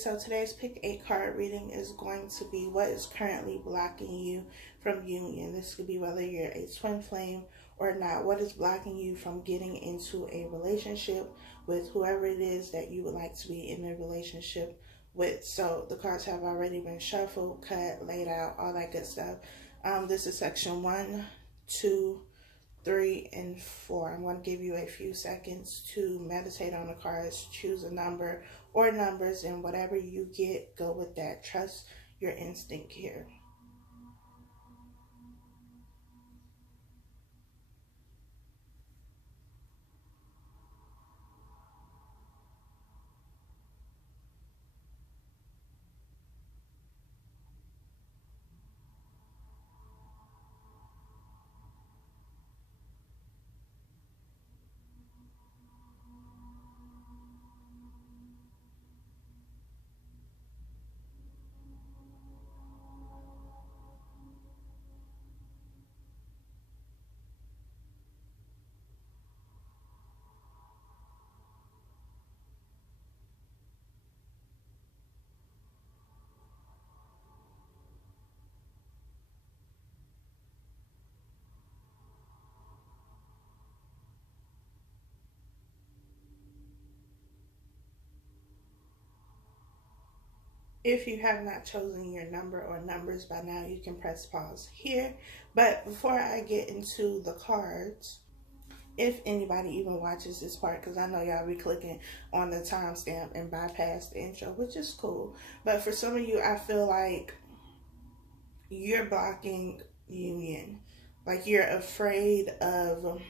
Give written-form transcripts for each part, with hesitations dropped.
so today's pick 8 card reading is going to be what is currently blocking you from union. This could be whether you're a twin flame or not. What is blocking you from getting into a relationship with whoever it is that you would like to be in a relationship with. So the cards have already been shuffled, cut, laid out, all that good stuff. This is section 1, 2, 3, and 4. I'm going to give you a few seconds to meditate on the cards, choose a number or numbers, and whatever you get, go with that. Trust your instinct here. If you have not chosen your number or numbers by now, you can press pause here. But before I get into the cards, if anybody even watches this part, because I know y'all be clicking on the timestamp and bypass the intro, which is cool. But for some of you, I feel like you're blocking union. Like you're afraid of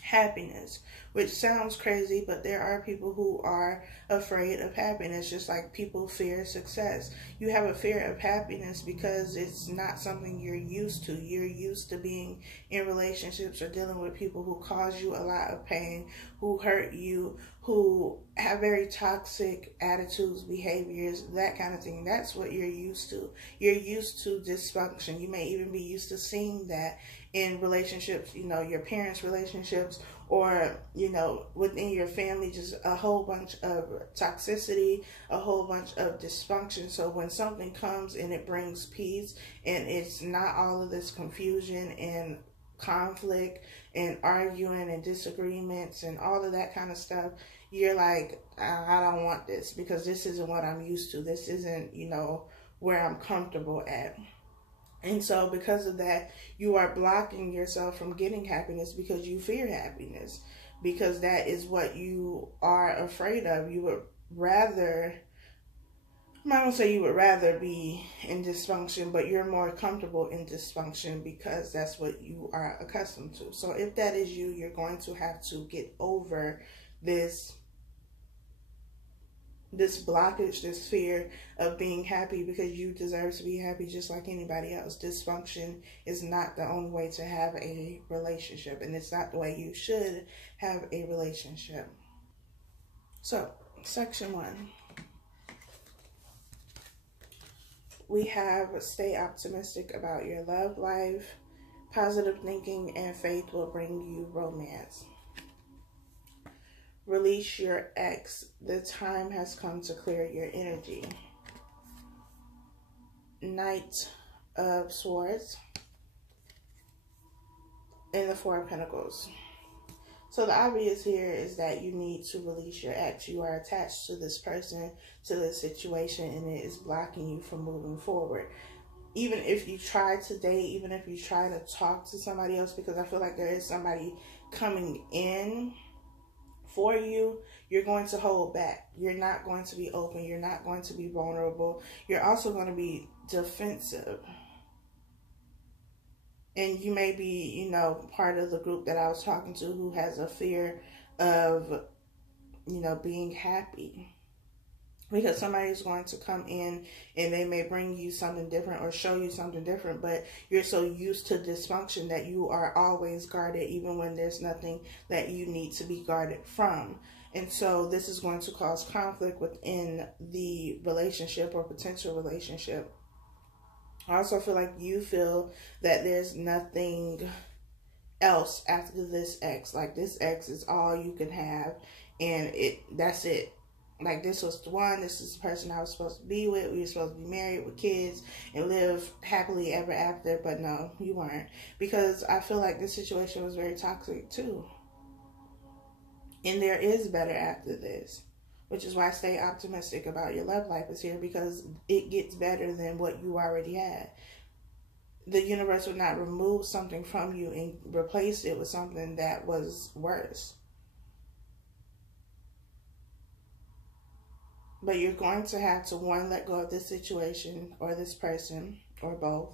happiness, which sounds crazy, but there are people who are afraid of happiness, just like people fear success. You have a fear of happiness because it's not something you're used to. You're used to being in relationships or dealing with people who cause you a lot of pain, who hurt you, who have very toxic attitudes, behaviors, that kind of thing. That's what you're used to. You're used to dysfunction. You may even be used to seeing that in relationships, you know, your parents' relationships, or, you know, within your family, just a whole bunch of toxicity, a whole bunch of dysfunction. So when something comes and it brings peace, and it's not all of this confusion and conflict and arguing and disagreements and all of that kind of stuff, you're like, I don't want this, because this isn't what I'm used to. This isn't, you know, where I'm comfortable at. And so because of that, you are blocking yourself from getting happiness because you fear happiness, because that is what you are afraid of. You would rather, I don't say you would rather be in dysfunction, but you're more comfortable in dysfunction because that's what you are accustomed to. So if that is you, you're going to have to get over this blockage, this fear of being happy, because you deserve to be happy just like anybody else. Dysfunction is not the only way to have a relationship, and it's not the way you should have a relationship. So, section 1. We have stay optimistic about your love life. Positive thinking and faith will bring you romance. Release your ex. The time has come to clear your energy. Knight of Swords and the Four of Pentacles. So the obvious here is that you need to release your ex. You are attached to this person, to this situation, and it is blocking you from moving forward. Even if you try to date, even if you try to talk to somebody else, because I feel like there is somebody coming in for you, you're going to hold back. You're not going to be open. You're not going to be vulnerable. You're also going to be defensive. And you may be, you know, part of the group that I was talking to who has a fear of, you know, being happy. Because somebody is going to come in and they may bring you something different or show you something different, but you're so used to dysfunction that you are always guarded, even when there's nothing that you need to be guarded from. And so this is going to cause conflict within the relationship or potential relationship. I also feel like you feel that there's nothing else after this ex. Like this ex is all you can have, and that's it. Like, this was the one, this is the person I was supposed to be with. We were supposed to be married with kids and live happily ever after. But no, you weren't. Because I feel like this situation was very toxic too. And there is better after this. Which is why I stay optimistic about your love life is here, because it gets better than what you already had. The universe would not remove something from you and replace it with something that was worse. But you're going to have to, one, let go of this situation or this person or both.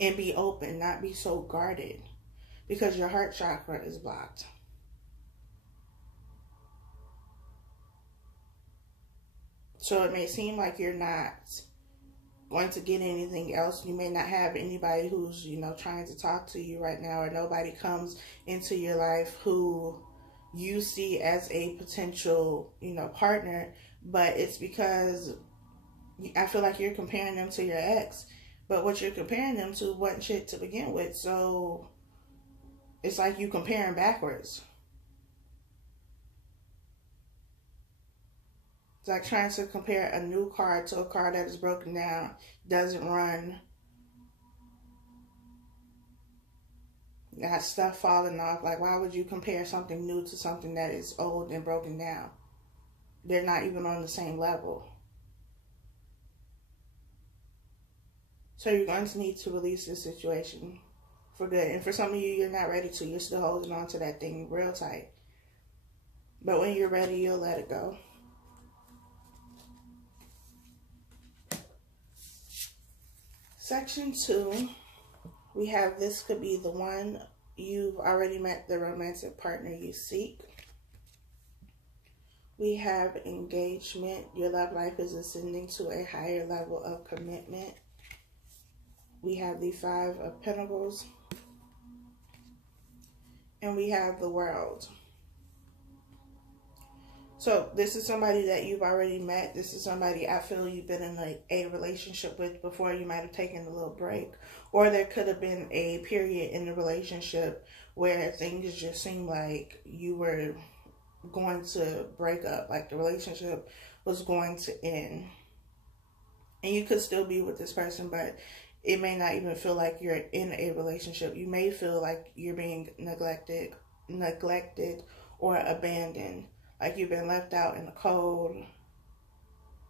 And be open, not be so guarded. Because your heart chakra is blocked. So it may seem like you're not going to get anything else. You may not have anybody who's, trying to talk to you right now, or nobody comes into your life who you see as a potential, partner. But it's because I feel like you're comparing them to your ex. But what you're comparing them to wasn't shit to begin with. So it's like you comparing backwards. It's like trying to compare a new car to a car that is broken down, doesn't run, got stuff falling off. Like, why would you compare something new to something that is old and broken down? They're not even on the same level. So you're going to need to release this situation for good. And for some of you, you're not ready to. You're still holding on to that thing real tight. But when you're ready, you'll let it go. Section 2, we have this could be the one. You've already met the romantic partner you seek. We have engagement. Your love life is ascending to a higher level of commitment. We have the 5 of Pentacles. And we have the World. So this is somebody that you've already met. This is somebody I feel you've been in a relationship with before. You might have taken a little break. Or there could have been a period in the relationship where things just seemed like you were going to break up. Like the relationship was going to end. And you could still be with this person, but it may not even feel like you're in a relationship. You may feel like you're being neglected or abandoned. Like you've been left out in the cold.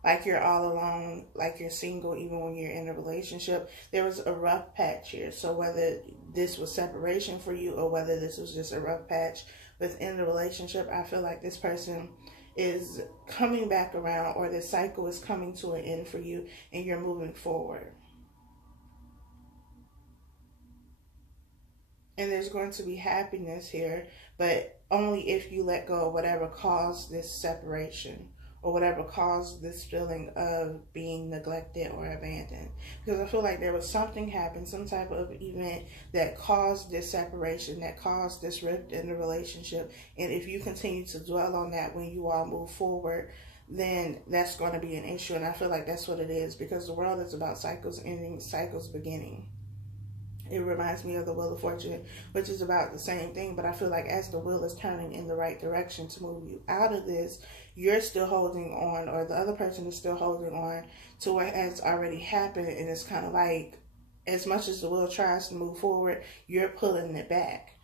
Like you're all alone. Like you're single even when you're in a relationship. There was a rough patch here. So whether this was separation for you or whether this was just a rough patch within the relationship, I feel like this person is coming back around, or this cycle is coming to an end for you and you're moving forward. And there's going to be happiness here, but only if you let go of whatever caused this separation or whatever caused this feeling of being neglected or abandoned. Because I feel like there was something happened, some type of event that caused this separation, that caused this rift in the relationship. And if you continue to dwell on that when you all move forward, then that's going to be an issue. And I feel like that's what it is, because the world is about cycles ending, cycles beginning. It reminds me of the Wheel of Fortune, which is about the same thing. But I feel like as the wheel is turning in the right direction to move you out of this, you're still holding on, or the other person is still holding on to what has already happened. And it's kind of like, as much as the wheel tries to move forward, you're pulling it back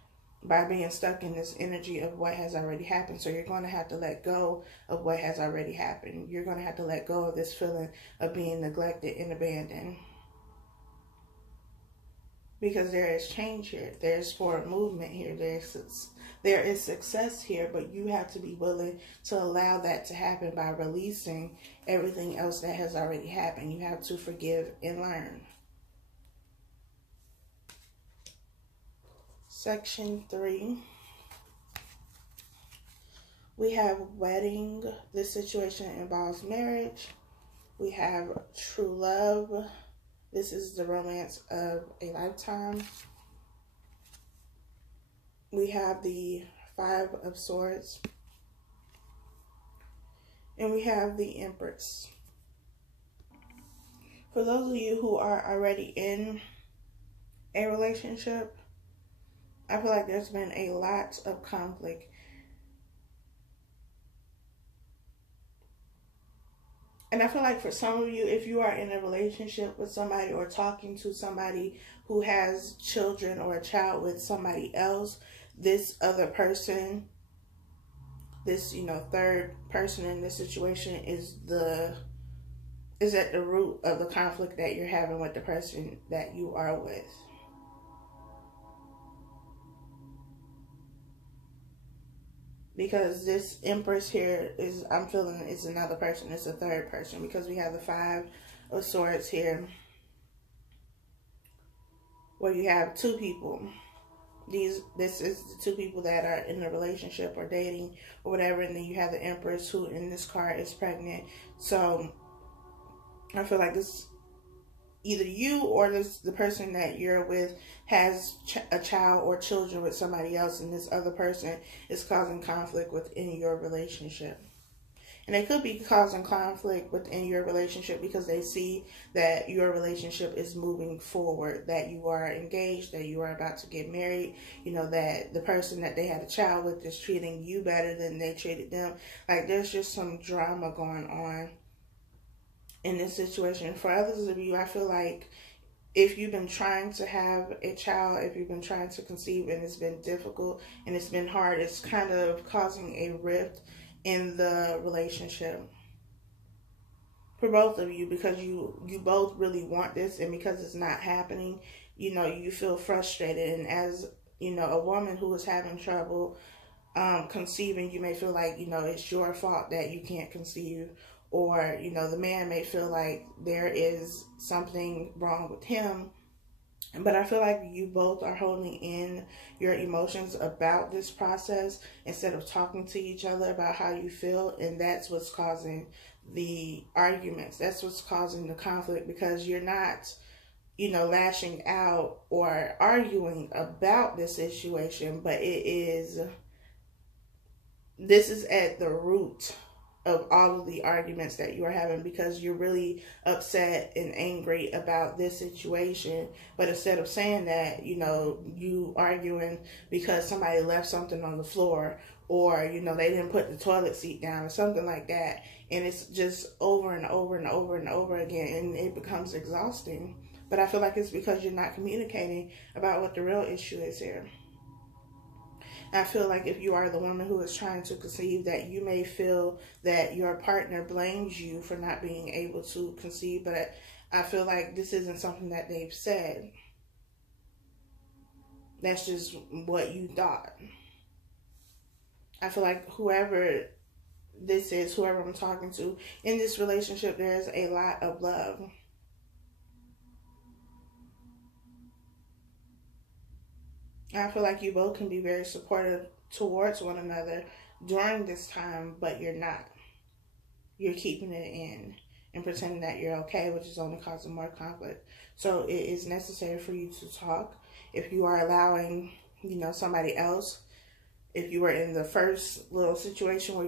by being stuck in this energy of what has already happened. So you're going to have to let go of what has already happened. You're going to have to let go of this feeling of being neglected and abandoned. Because there is change here. There's forward movement here. There is success here, but you have to be willing to allow that to happen by releasing everything else that has already happened. You have to forgive and learn. Section 3. We have wedding. This situation involves marriage. We have true love. This is the romance of a lifetime. We have the 5 of Swords. And we have the Empress. For those of you who are already in a relationship, I feel like there's been a lot of conflict. And I feel like for some of you, if you are in a relationship with somebody or talking to somebody who has children or a child with somebody else, this other person, this, third person in this situation is at the root of the conflict that you're having with the person that you are with. Because this Empress here is, I'm feeling, is another person. It's a third person, because we have the Five of Swords here, where you have two people. This is the two people that are in a relationship or dating or whatever, and then you have the Empress, who in this card is pregnant. So I feel like this, either you or the person that you're with has a child or children with somebody else, and this other person is causing conflict within your relationship. And they could be causing conflict within your relationship because they see that your relationship is moving forward, that you are engaged, that you are about to get married, that the person that they had a child with is treating you better than they treated them. Like, there's just some drama going on in this situation. For others of you, I feel like if you've been trying to have a child, if you've been trying to conceive and it's been difficult and it's been hard, it's kind of causing a rift in the relationship for both of you, because you both really want this, and because it's not happening, you feel frustrated. And as a woman who is having trouble conceiving, you may feel like it's your fault that you can't conceive, or the man may feel like there is something wrong with him. But I feel like you both are holding in your emotions about this process instead of talking to each other about how you feel. And that's what's causing the arguments. That's what's causing the conflict, because you're not, lashing out or arguing about this situation, but this is at the root of all of the arguments that you are having, because you're really upset and angry about this situation. But instead of saying that, you arguing because somebody left something on the floor, or they didn't put the toilet seat down or something like that, and it's just over and over and over and over again, and it becomes exhausting. But I feel like it's because you're not communicating about what the real issue is here. I feel like if you are the woman who is trying to conceive, that you may feel that your partner blames you for not being able to conceive, but I feel like this isn't something that they've said. That's just what you thought. I feel like whoever this is, whoever I'm talking to, in this relationship, there's a lot of love. I feel like you both can be very supportive towards one another during this time, but you're not. You're keeping it in and pretending that you're okay, which is only causing more conflict. So it is necessary for you to talk. If you are allowing, somebody else, if you were in the first little situation where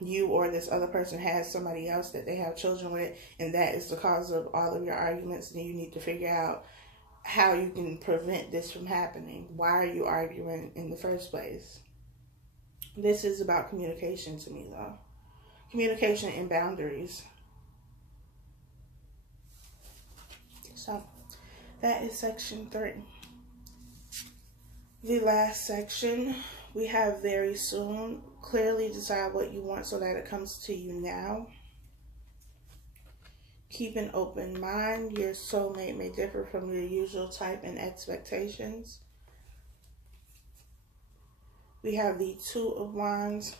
you or this other person has somebody else that they have children with, and that is the cause of all of your arguments, then you need to figure out how you can prevent this from happening. Why are you arguing in the first place? This is about communication to me, though. Communication and boundaries. So, that is section 3. The last section, we have very soon. Clearly decide what you want so that it comes to you now. Keep an open mind. Your soulmate may differ from your usual type and expectations. We have the 2 of Wands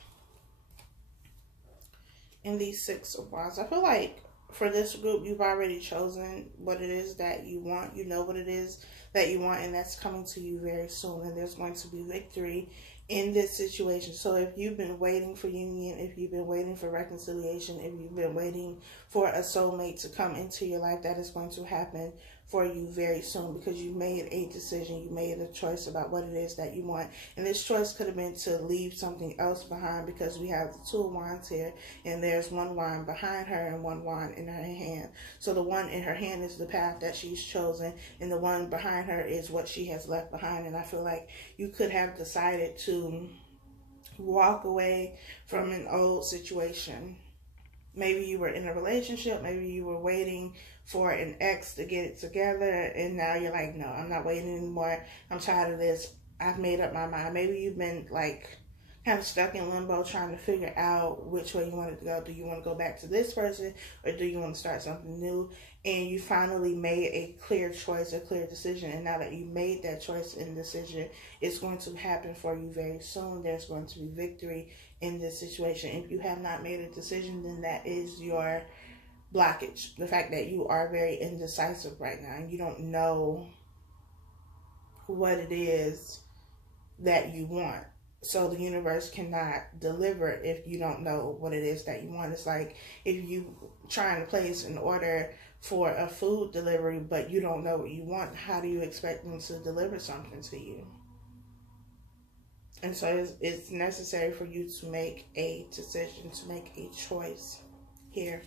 and the 6 of Wands. I feel like for this group, you've already chosen what it is that you want. You know what it is that you want, and that's coming to you very soon. And there's going to be victory in this situation. So if you've been waiting for union, if you've been waiting for reconciliation, if you've been waiting for a soulmate to come into your life, that is going to happen for you very soon, because you made a decision, you made a choice about what it is that you want. And this choice could have been to leave something else behind, because we have the 2 of Wands here, and there's 1 wand behind her and 1 wand in her hand. So the one in her hand is the path that she's chosen, and the one behind her is what she has left behind. And I feel like you could have decided to walk away from an old situation. maybe you were in a relationship, maybe you were waiting for an ex to get it together, and now you're like, no, I'm not waiting anymore. I'm tired of this. I've made up my mind. Maybe you've been like kind of stuck in limbo trying to figure out which way you want to go. Do you want to go back to this person, or do you want to start something new? And you finally made a clear choice, a clear decision. And now that you made that choice and decision, it's going to happen for you very soon. There's going to be victory in this situation. If you have not made a decision, then that is your blockage. The fact that you are very indecisive right now and you don't know what it is that you want. So the universe cannot deliver if you don't know what it is that you want. It's like if you trying to place an order for a food delivery, but you don't know what you want, how do you expect them to deliver something to you? And so it's necessary for you to make a decision, to make a choice here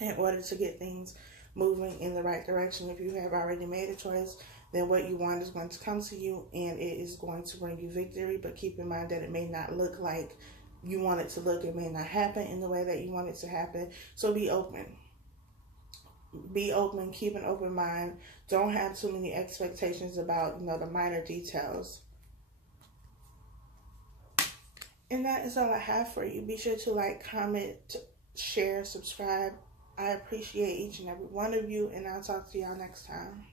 in order to get things moving in the right direction. If you have already made a choice, then what you want is going to come to you, and it is going to bring you victory. But keep in mind that it may not look like you want it to look. It may not happen in the way that you want it to happen. So be open. Be open. Keep an open mind. Don't have too many expectations about, the minor details. And that is all I have for you. Be sure to like, comment, share, subscribe. I appreciate each and every one of you, and I'll talk to y'all next time.